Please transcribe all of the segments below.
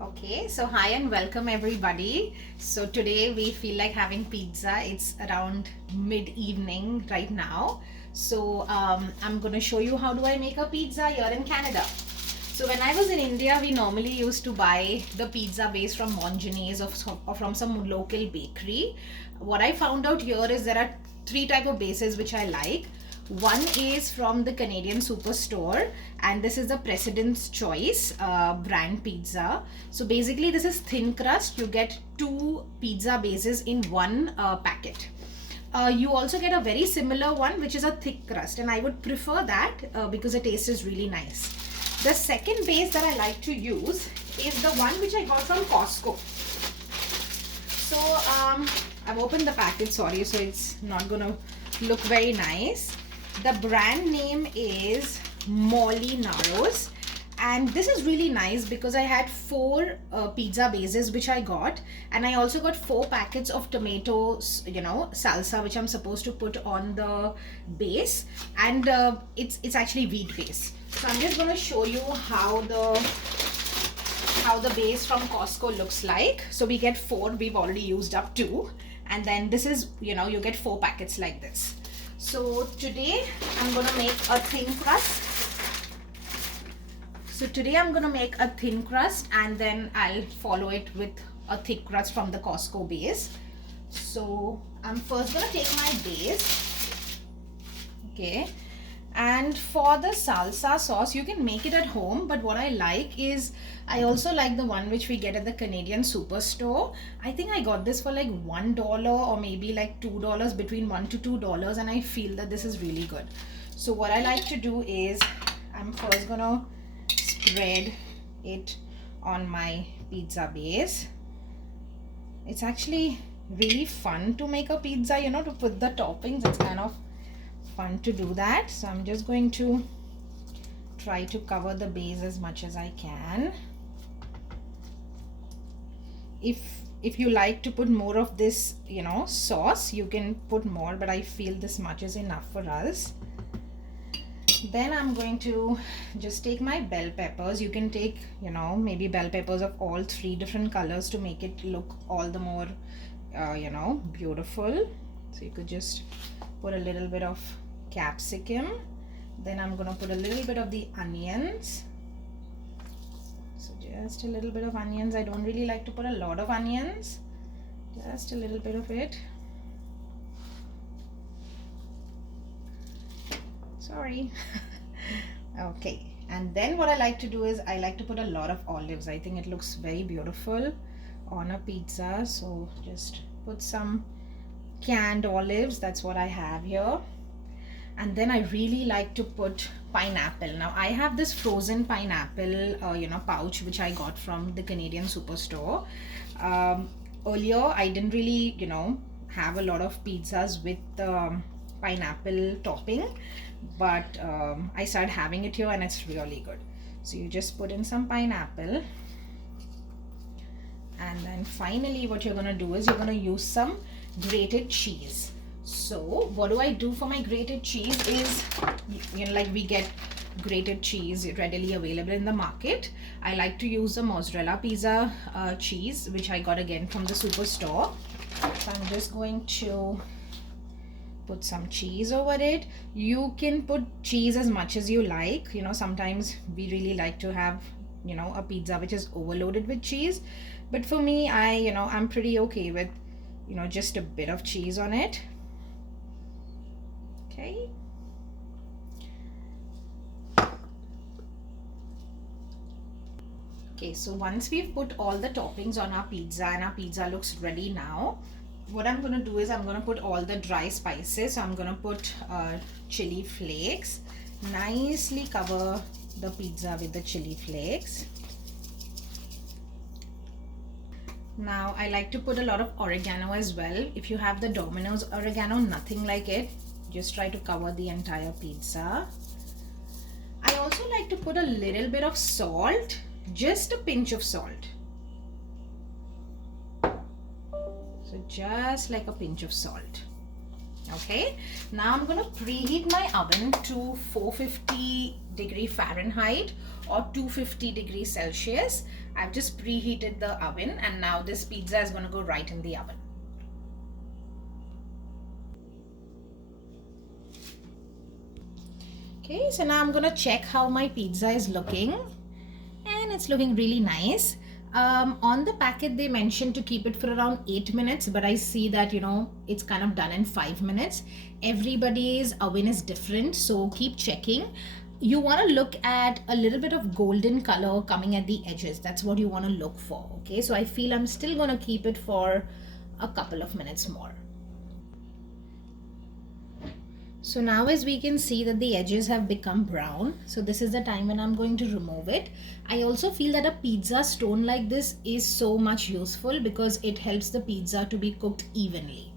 Okay, so hi and welcome everybody. So today we feel like having pizza. It's around mid-evening right now. So I'm gonna show you how do I make a pizza here in Canada. So when I was in India, we normally used to buy the pizza base from Monjani's or from some local bakery. What I found out here is there are three type of bases which I like. One is from the Canadian Superstore, and this is the President's Choice brand pizza. So basically, this is thin crust. You get two pizza bases in one packet. You also get a very similar one, which is a thick crust, and I would prefer that because the taste is really nice. The second base that I like to use is the one which I got from Costco. So I've opened the packet, sorry, so it's not gonna look very nice. The brand name is Molinaro's, and this is really nice because I had four pizza bases which I got, and I also got 4 packets of tomatoes, salsa, which I'm supposed to put on the base, and it's actually wheat base. So I'm just going to show you how the base from Costco looks like. So we get 4, we've already used up 2, and then this is, you get 4 packets like this. So today I'm gonna make a thin crust. And then I'll follow it with a thick crust from the Costco base. So I'm first gonna take my base. Okay. And for the salsa sauce, you can make it at home, but what I like is I also like the one which we get at the Canadian Superstore. I think I got this for like $1 or maybe like $2, between $1 to $2, and I feel that this is really good. So what I like to do is I'm first gonna spread it on my pizza base. It's actually really fun to make a pizza, to put the toppings. It's kind of fun to do that. So I'm just going to try to cover the base as much as I can. If you like to put more of this sauce, you can put more, but I feel this much is enough for us. Then I'm going to just take my bell peppers. You can take maybe bell peppers of all 3 different colors to make it look all the more beautiful. So you could just put a little bit of capsicum. Then I'm gonna put a little bit of the onions. So just a little bit of onions. I don't really like to put a lot of onions, just a little bit of it. Sorry. Okay, and then what I like to do is I like to put a lot of olives. I think it looks very beautiful on a pizza. So just put some canned olives. That's what I have here. And then I really like to put pineapple. Now I have this frozen pineapple pouch which I got from the Canadian Superstore. Earlier I didn't really have a lot of pizzas with pineapple topping, but I started having it here and it's really good. So you just put in some pineapple, and then finally what you're going to do is you're going to use some grated cheese. So what do I do for my grated cheese is, like we get grated cheese readily available in the market. I like to use the mozzarella pizza cheese, which I got again from the Superstore. So I'm just going to put some cheese over it. You can put cheese as much as you like. Sometimes we really like to have a pizza which is overloaded with cheese, but for me, I'm pretty okay with just a bit of cheese on it. Okay. Okay, so once we've put all the toppings on our pizza and our pizza looks ready now, what I'm going to do is I'm going to put all the dry spices. So I'm going to put chili flakes. Nicely cover the pizza with the chili flakes. Now I like to put a lot of oregano as well. If you have the Domino's oregano, nothing like it. Just try to cover the entire pizza. I also like to put a little bit of salt, just a pinch of salt. So just like a pinch of salt. Okay, now I'm going to preheat my oven to 450 Fahrenheit or 250 Celsius. I've just preheated the oven, and now this pizza is going to go right in the oven. Okay, so now I'm going to check how my pizza is looking, and it's looking really nice. On the packet they mentioned to keep it for around 8 minutes, but I see that it's kind of done in 5 minutes. Everybody's oven is different, so keep checking. You want to look at a little bit of golden color coming at the edges. That's what you want to look for. Okay, so I feel I'm still going to keep it for a couple of minutes more. So now as we can see that the edges have become brown, so this is the time when I'm going to remove it. I also feel that a pizza stone like this is so much useful because it helps the pizza to be cooked evenly.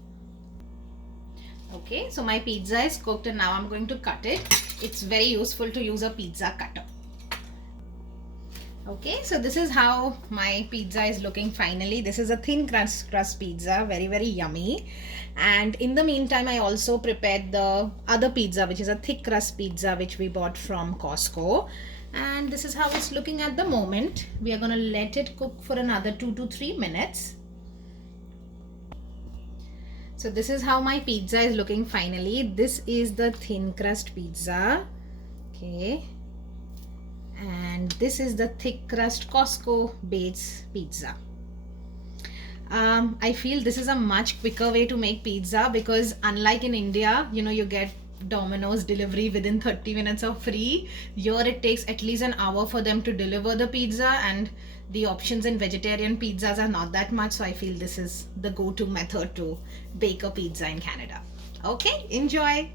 Okay, so my pizza is cooked and now I'm going to cut it. It's very useful to use a pizza cutter. Okay, so this is how my pizza is looking finally. This is a thin crust pizza, very yummy. And in the meantime, I also prepared the other pizza, which is a thick crust pizza, which we bought from Costco. And this is how it's looking at the moment. We are going to let it cook for another 2 to 3 minutes. So this is how my pizza is looking finally. This is the thin crust pizza. Okay. And this is the thick crust Costco base pizza. I feel this is a much quicker way to make pizza because unlike in India, you get Domino's delivery within 30 minutes or free. Here it takes at least an hour for them to deliver the pizza, and the options in vegetarian pizzas are not that much. So I feel this is the go-to method to bake a pizza in Canada. Okay, enjoy.